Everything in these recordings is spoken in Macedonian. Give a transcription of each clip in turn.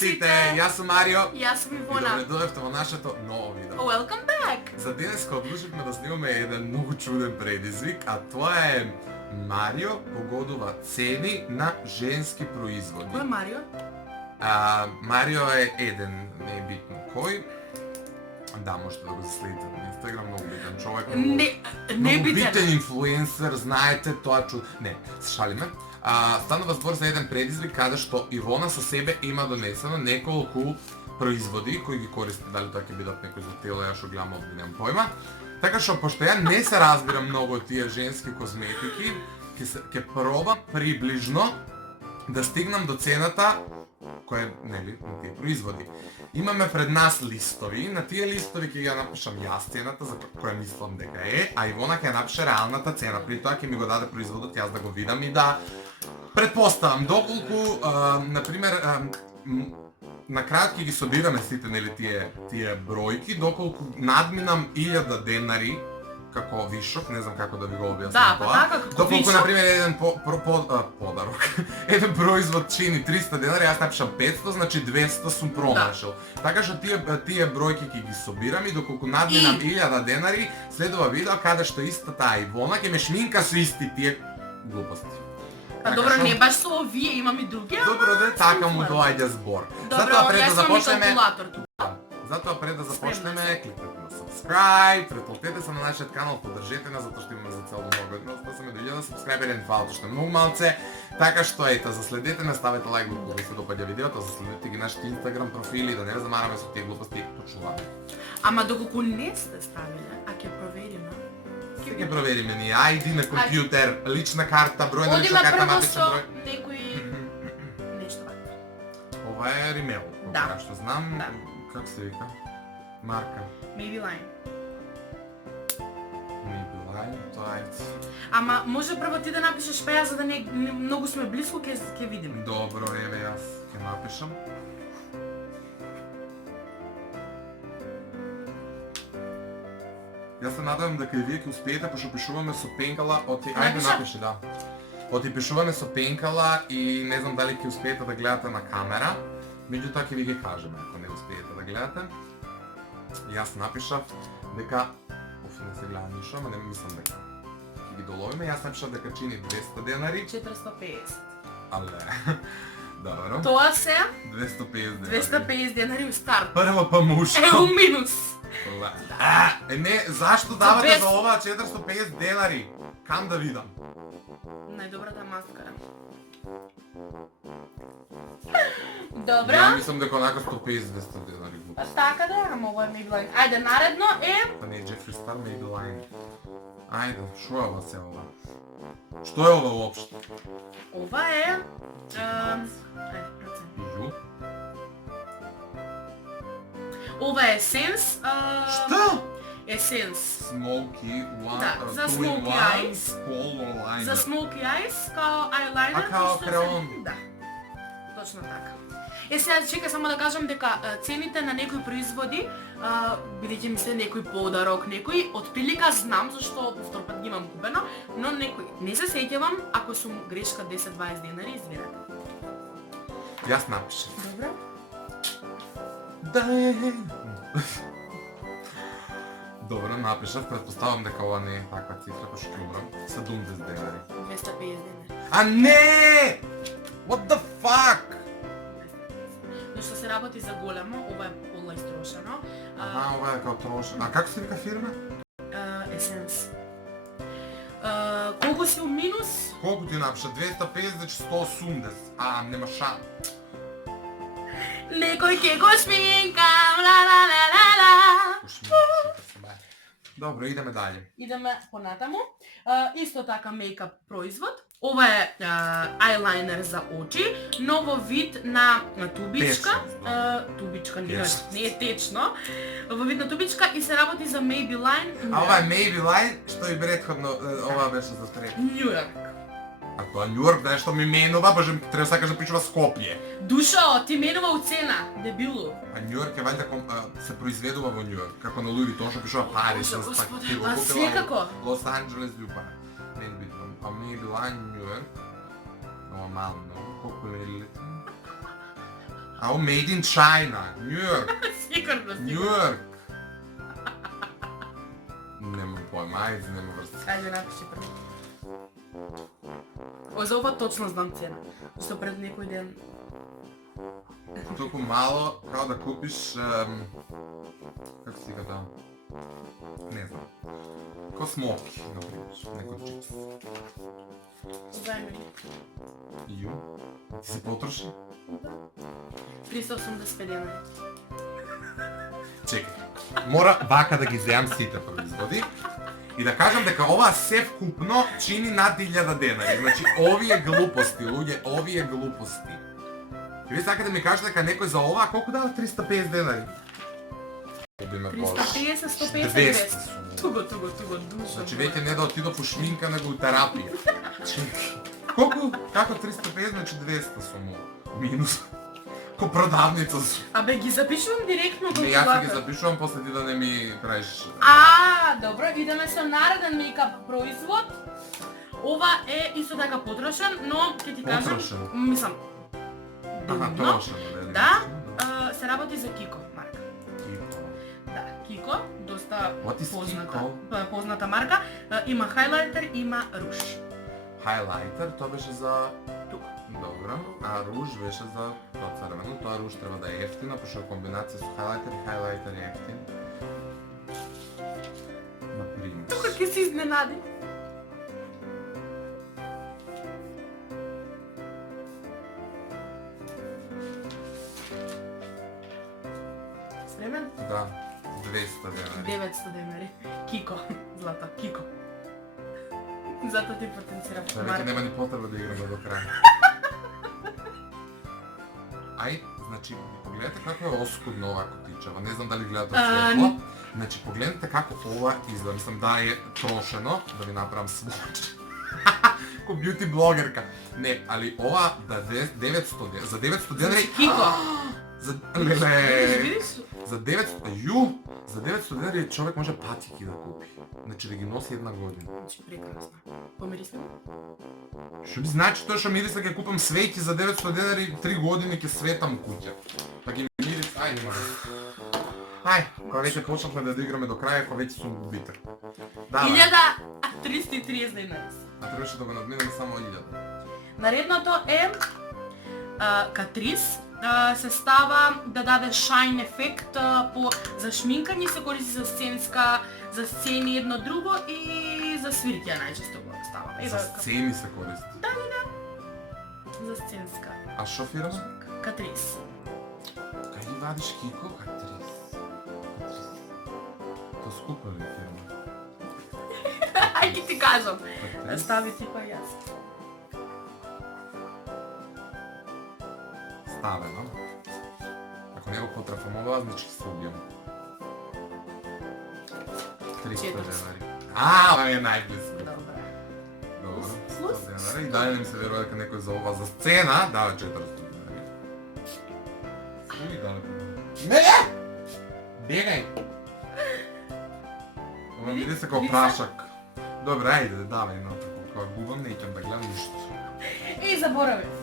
сите! Јас сум Марио. Јас сум И Ивона. добре дојдовте во нашето ново видео. Welcome back! За денеска одлучивме да снимаме еден многу чуден предизвик, а тоа е Марио погодува цени на женски производи. Кој е Марио? Марио е еден, не е битно кој. Да, можете да го следите на Инстаграм, многу битен човек. Не многу битен. битен инфлуенсер, знаете, тоа Не, се шалиме. Станува збор за еден предизвик каде што Ивона со себе има донесено неколку производи кои ги користи, дали тоа ќе бидат некои за тело, ја што гледам овде немам појма. Така што пошто ја не се разбирам многу од тие женски козметики, ќе пробам приближно да стигнам до цената која нели на тие производи. Имаме пред нас листови, на тие листови ќе ја напишам јас цената за која мислам дека е, а Ивона ќе ја напише реалната цена. При тоа ќе ми го даде производот, јас да го видам и да предпоставам доколку на пример на крајот ќе ги собираме сите нели тие бројки, доколку надминам 1000 денари како вишок, не знам како да ви го објаснам Да, тоа. така како Доколку вишок. на пример еден подарок, еден производ чини 300 денари, јас напишам 500, значи 200 сум промашил. Така што тие бројки ќе ги собирам и доколку надминам 1000 денари, следува видео каде што иста таа Ивона ќе ме шминка со исти тие глупости. Па добро, не баш со овие, имам и други, ама... Добро, да така му доаѓа збор. Добро, јас имам и калкулатор тука. Затоа пред да започнеме, кликнете на subscribe, претплатете се на нашиот канал, поддржете нас затоа што имаме за цел многу едност, да сме до 1000 subscriberi, не фалото што е многу малце. Така што ето, заследете ме, ставете лайк ако ви се допаѓа видеото, заследете ги нашите Instagram профили, да не ве замараме со тие глупости, почнуваме. Ама доколку не сте ставиле, а ќе провериме. Ќе провериме ние, ајди на компјутер, лична карта, број на лична Одиме карта, прво матичен со број. некои нешто вака. Ова е Римел, Да. така што знам, Да. како се вика? Марка. Maybelline. Maybelline, тоа е. Ама може прво ти да напишеш па ја за да не многу сме блиску ќе видиме. Добро, еве јас ќе напишам. Јас се надевам дека и вие ќе успеете, пошто пишуваме со пенкала од ајде Напиша? напиши, да. Оти пишуваме со пенкала и не знам дали ќе успеете да гледате на камера, меѓутоа ќе ви ги кажеме ако не успеете да гледате. Јас напишав дека не се гледа ништо, ама не мислам дека ќе ги доловиме. Јас напишав дека чини 200 денари. 450. Але. Добро. Тоа се 250 денари. 250 денари у старт. Прво па мушко. Е, у минус. Не, зашто давате без- за ова 450 денари? Кам да видам? Најдобрата маскара. Ја Добра. мислам дека онака 150-200 денари. Па така да, ама ова е Maybelline. Ајде, наредно е... Па не, Jeffree Star Maybelline. Ајде, шо е ова се ова? Што е ова уопшто? Ова е... Ајде, процент. Ю? Ова е Essence. Што? Essence. Smoky one, Да, за two in smoky one, eyes. Polo liner. За smoky eyes, као eyeliner. А, као кој што се- креон. Да. Точно така. Сега чекај само да кажам дека цените на некои производи, бидејќи ми се некој подарок, некој од прилика знам зашто повтор пат ги имам купено, но некој не се сеќавам, ако сум грешка 10-20 денари, извинете. Јас напишав. Добро. Да. Добро, напишав, предпоставам дека ова не е таква цифра, па што ќе умрам. 70 денари. 250 денари. А не! What the fuck? Но што се работи за големо, ова е пола истрошено. Аха, ова е као трошен. А како се вика фирма? Essence. Колку си у минус? Колку ти напиша? 250, значи 180. А, нема шан. Некој ќе го шминкам, ла ла ла ла ла. Добро, идеме далje. Идеме понатаму. Исто така мејкап производ. Ова е eyeliner за очи, ново вид на тубичка. Тубичка, не е течно. Во вид на тубичка и се работи за Maybelline. А ова е Maybelline, што и претходно ова беше за трет. New York. А тоа Нью Йорк, да што ми менува, боже, треба сакаш да пичува Скопје. Душо, ти менува у цена, дебилу. А Нью Йорк е вајда се произведува во Нью Йорк, како на Луи Витон што пишува Париз, Боже, на господе, стакило, а купила секако. Лос Анџелес, Љуба. Не е битно. А Maybelline Нью Йорк. Ова мало, колку милилитри? Ау, made in China. New York. Сигурно, New сигурно. York. Нема појма, ајде, нема врска. Ајде, напиши прво. О, за ова точно знам цена. Што пред некој ден... Толку мало, као да купиш... Како се вика тоа? Не знам. Ко смоки, например, некој чипс. Зајме ли? Iju? Ти се потроши? 385 денари. Чекај, мора вака да ги земам сите производи и да кажам дека ова се вкупно чини над 1000 денари. Значи, овие глупости, луѓе, овие глупости. И ви сакате да ми кажете дека некој за ова колку дава 350 денари? 350, 150, 200 200. су. Туго, душа. Значи веќе не да отидов у шминка, него у терапија. Чекај. Колку? Како 350, значи 200 су му. Минус. Ко продавница су. Абе, ги запишувам директно Не, колку јас бака. ти ги запишувам, после ти да не ми правиш... Добро, идеме со нареден мејкап производ. Ова е исто така потрошен, но ќе ти кажам... Потрошен? Мислам... Аха, делумно. трошен, Да, се работи за Кико марка. Кико. Да, Кико, доста What is Kiko? позната марка. Има хайлайтер, има руж. Хайлайтер, тоа беше за... Тук. Добро. А руж беше за тоа црвено. Тоа руж треба да е ефтина, пошто е комбинација со хайлайтер и хайлайтер е ефтин. Например. Тука ќе се изненади. Сремен? Да, 200 денари. 900 денари. Кико, злата, Кико. Зато ти потенцира Тоа веќе марка. нема ни потреба да играме до крај. Ај, значи, погледнете како е оскудно ова котичево. Не знам дали гледате светло. Значи, погледнете како ова изгледа. Мислам, да е трошено, да ви направам своч. Ко бјути блогерка. Не, али ова да 900 денари, за 900 денари... Кико. За... Видиш, Леле... видиш? За 900... За 900 денари човек може патики да купи. Значи да ги носи една година. Значи прекрасно. Помирисно. Што би значи тоа што мириса ќе купам свеќи за 900 денари 3 години ќе светам куќа. Па ги мирис, ајде ма. Ај, кога веќе почнавме да играме до краја, кога веќе сум губитар. Да, 1330 денари. а требаше да го надминеме само 1000. Наредното е Катрис. Се става да даде шайн ефект за шминкање, се користи за за сцени едно друго и за свирки најчесто го става. За сцени се користи. За сценска. А шо фирма? Катрис. Кај ги вадиш Кико? Катрис. Тоа скупа ли е фирма? Ај ги ти кажам. Катрис? Стави ти па јас. Ставено. Ако не го потрафам ова, значи ќе се убијам. 300 денари. ова е најблиско. Добра. Добро. Слус? 100 денари. И дале не ми се верува дека некој за ова за сцена дава 400 денари. Уи, дале. Не! Бегај! Ова ми се како прашак. Добре, ајде, давај, но кога губам не ќам да гледам ништо. Еј, заборавив.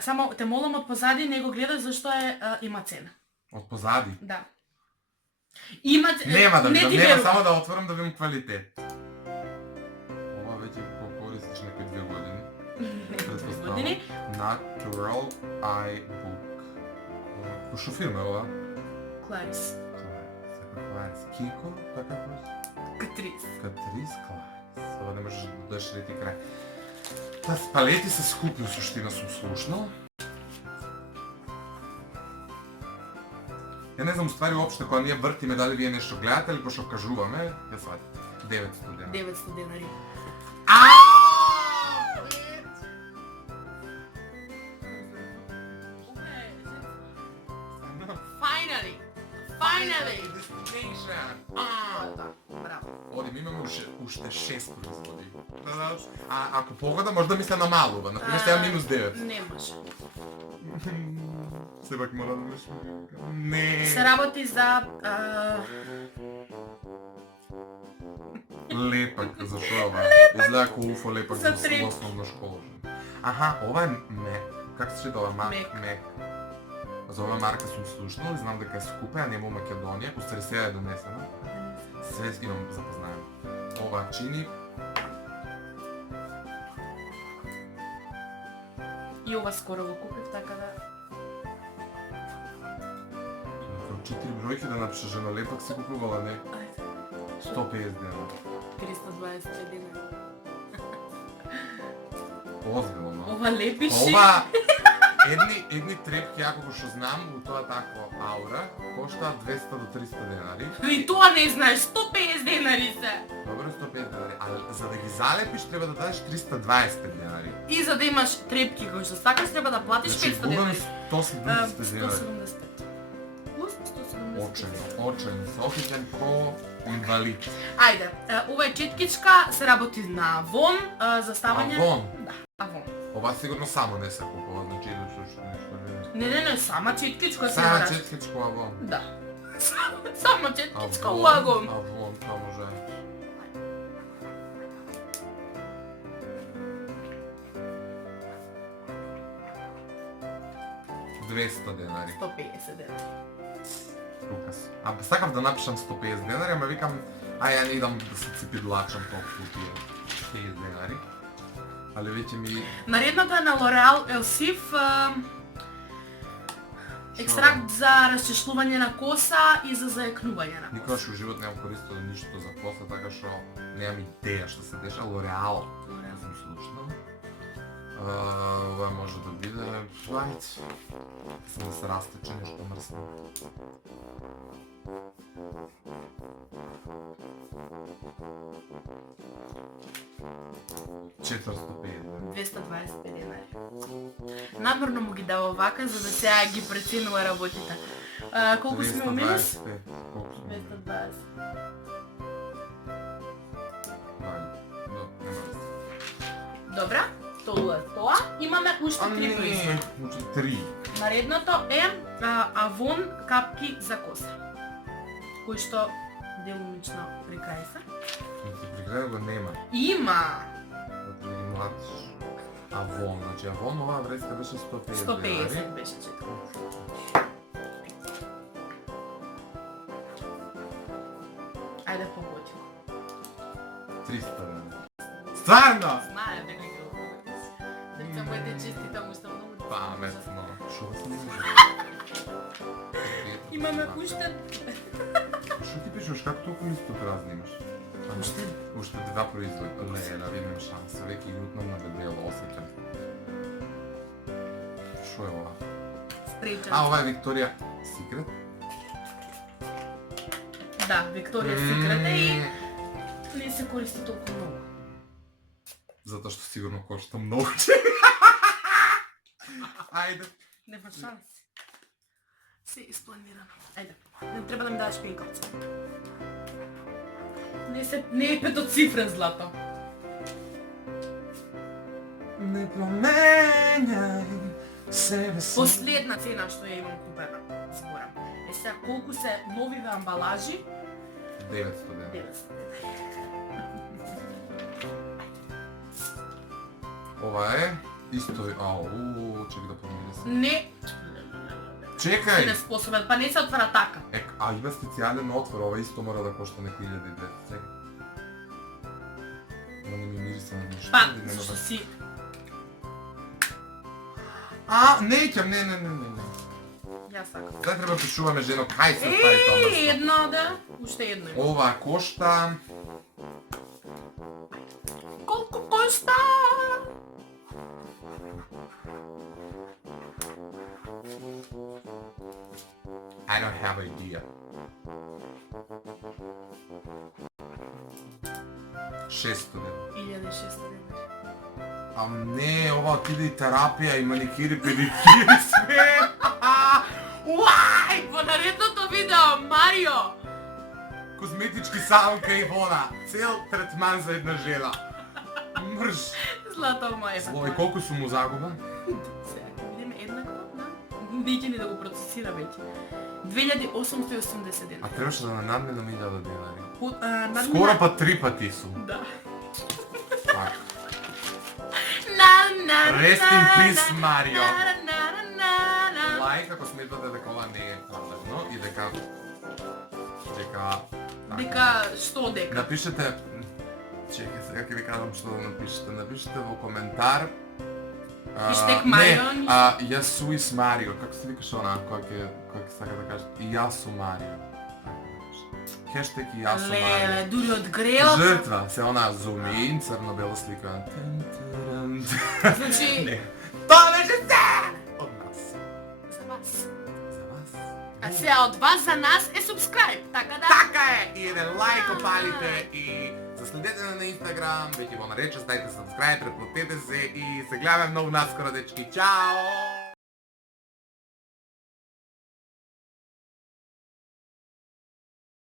Само те молам од позади не го гледај зашто има цена. Од позади. Да. Има Нема да не видам, ти нема верувам. само да отворам да видам квалитет. Ова веќе го користиш некои 2 години. Предпоставам. Години. Natural Eye Book. Кој фирма е ова? Кларис. Кларис. Кико, така просто. Катрис. Катрис Кларис. Ова не можеш да дадеш рети крај. Та палети се скупни, суштина сум слушнал. Ја не знам, ствари уопште, кога ние вртиме, дали вие нешто гледате или пошто кажуваме, ја сватите. 900 денари. 900 денари. Finally! Finally! Destination! Да, браво. Одим, имаме уште 6 производи. А ако погода, може да ми се намалува. Например, сега минус 9. Не може. Сепак мора да мислам. Не. Се работи за... Лепак, зашо е ова? Изгледа како уфо лепак За за трет. основна школа. Аха, ова е мек. Как се чита ова? Мек. Мек. За оваа марка сум слушнал и знам дека е скупа, а нема у Македонија, устари сега е донесена. Се имам запознаем. Ова чини И ова скоро го купив, така да... Како 4 бројки да напише жена лепак си купувала, не? Ајде. 150 дена. 320 денари. Озбилно. Ова лепиши. Ова едни трепки, ако го што знам, у тоа такво аура, коштаат 200 до 300 денари. И тоа не знаеш, 150 денари се. Добро, 150 денари, а за да ги залепиш треба да дадеш 325 денари. И за да имаш трепки кои што сакаш, треба да платиш 500 денари. 170 денари. 170. Плюс 170. Очено, се осеќам ко инвалид. Ајде, ова е четкичка, се работи на Авон, за ставање... Авон? Да, Авон. Ова сигурно само не се купува, значи да што нешто не. Не, сама четкичка се Сама нараш. четкичко Авон. Да. Само четкичка у Авон. Авон, тоа може. $200 денари. 150 денари. Лукас. А сакав да напишам 150 денари, ама викам, ја не идам да се ципидлачам толку тие 50 денари. Ali веќе ми... Наредната е на L'Oreal Elsif. Екстракт за расчешлување на коса и за заекнување на коса. Никогаш во живот немам користел ништо за коса, така што немам идеја што се деша. L'Oreal. Не сум слушнал. Ова може да биде... Ајде. Сам да се растече нешто мрсно. $450. 225 денари. Намерно му ги дава вака, за да сега ги преценува работите. Колку сме у минус? 225. Колку сме? 220. Добра, тоа е тоа. Имаме уште 3 производи. Уште 3. Наредното е Авон капки за коса. Кои што делумично при крај се. При крај го нема. Има! Да ги млатиш. Авон, значи Авон оваа вреска беше 150 денари. 150 беше четко. Ајде погоди. 300 денари. Стварно? Знае дека ги облагаш. Дека моите честитам уште многу. Паметно. Шо сам може? Имаме уште... Шо ти пишеш, како толку исто празни имаш? Уште 2 производи. Не, да видим шанса. Веќе ги утнам на дебело, осеќам. Шо е ова? Спрејчен. А, ова е Викторија Секрет. Да, Викторија Секрет е и не се користи толку многу. Затоа што сигурно кошта многу. Ајде. Нема шанси. Се испланирано. Ајде. Не треба да ми дадеш пинкавци. Не е петоцифрен злато. Не променяј себе си. Последна цена што ја имам купена. Зборам. Е сега колку се новиве амбалажи? 900 денари. 900 денари. Ова е исто е... чекай да помириса. Не. Си Чекај! неспособен, па не се отвара така. А има специјален отвор, ова исто мора да кошта некои 1200. Ова не ми мириса на ништо. Па, или нема зашто да- си... Неќам, не. Ја сакам. Дај треба пишуваме жено, кај се стави тоа мрсто. Едно да, уште едно има. Ова кошта... Колку кошта? I don't have idea. 600 денари. 1600 денари. А не, ова отиде и терапија, и маникири, педикири, све! Уај, во наредното видео, Марио! Козметички салонка и вода. Цел третман за една жена. Мрж. Злато моје. Зло, и колку су му загуба? Сега ќе видиме еднакво, да? Неќе ни да го процесира веќе. 2880 А денари. требаше да надминам 1000 денари. Надмина- Скоро па 3 пати сум. Да. Така. На, на, Rest in peace, Mario. на, на, на, на. лайк ако сметате дека ова не е правилно и дека така. Што дека? Напишете, чекай сега ќе ви кажам што да напишете. Напишете во коментар. Хаштег Марио, Не, јас су из Марио. Како се викаш она кој ќе сака да каже? И јас су Марио. Хаштег и јас су Марио. Леле, дури од греот. Жртва, се она зумин, црно-бела слика. Значи, Не. Тоа беше се! Од нас. за вас. За вас. А сега од вас за нас е subscribe, така да? Така е! И еден лайк опалите и заследете на Инстаграм, веќе го нарече, дајте subscribe, преплатете се и се гледаме многу наскоро, дечки. Чао!